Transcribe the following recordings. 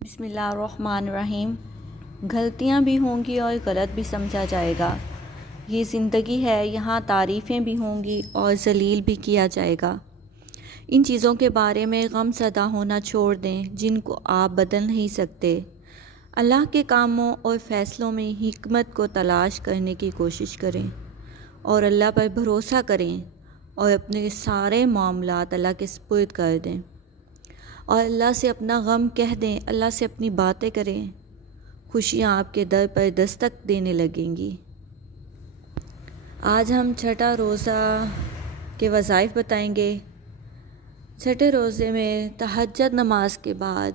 بسم اللہ الرحمن الرحیم۔ غلطیاں بھی ہوں گی اور غلط بھی سمجھا جائے گا۔ یہ زندگی ہے، یہاں تعریفیں بھی ہوں گی اور ذلیل بھی کیا جائے گا۔ ان چیزوں کے بارے میں غم زدہ ہونا چھوڑ دیں جن کو آپ بدل نہیں سکتے۔ اللہ کے کاموں اور فیصلوں میں حکمت کو تلاش کرنے کی کوشش کریں اور اللہ پر بھروسہ کریں اور اپنے سارے معاملات اللہ کے سپرد کر دیں اور اللہ سے اپنا غم کہہ دیں، اللہ سے اپنی باتیں کریں۔ خوشیاں آپ کے در پر دستک دینے لگیں گی۔ آج ہم چھٹا روزہ کے وظائف بتائیں گے۔ چھٹے روزے میں تہجد نماز کے بعد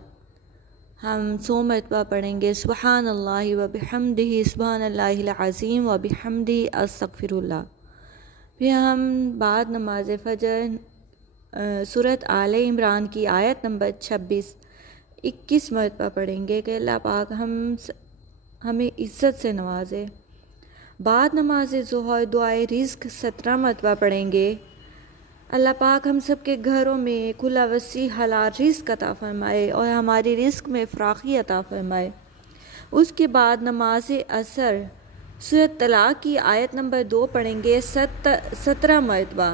ہم 100 مرتبہ پڑھیں گے سبحان اللہ و بحمدہ، سبحان اللہ العظیم و بحمدہ، استغفر اللہ۔ پھر ہم بعد نماز فجر سورۃ آل عمران کی آیت نمبر 21 مرتبہ پڑھیں گے کہ اللہ پاک ہمیں عزت سے نوازے۔ بعد نماز ظہر دعائے رزق 17 مرتبہ پڑھیں گے۔ اللہ پاک ہم سب کے گھروں میں کھلا وسیع حلال رزق عطا فرمائے اور ہماری رزق میں فراخی عطا فرمائے۔ اس کے بعد نماز عصر سورۃ طلاق کی آیت نمبر 2 پڑھیں گے 17 مرتبہ۔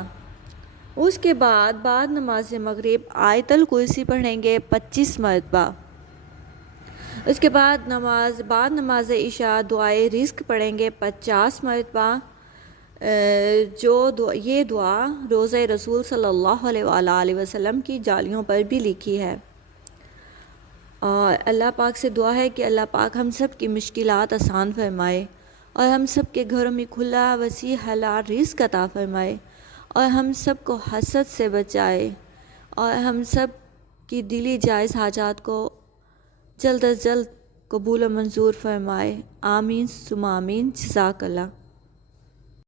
اس کے بعد نماز مغرب آیت الکرسی پڑھیں گے 25 مرتبہ۔ اس کے بعد نماز عشاء دعائے رزق پڑھیں گے 50 مرتبہ۔ یہ دعا روضہ رسول صلی اللہ علیہ وآلہ وسلم کی جالیوں پر بھی لکھی ہے۔ اور اللہ پاک سے دعا ہے کہ اللہ پاک ہم سب کی مشکلات آسان فرمائے اور ہم سب کے گھروں میں کھلا وسیع حلال رزق عطا فرمائے اور ہم سب کو حسد سے بچائے اور ہم سب کی دلی جائز حاجات کو جلد از جلد قبول و منظور فرمائے۔ آمین ثم آمین۔ جزاک اللہ۔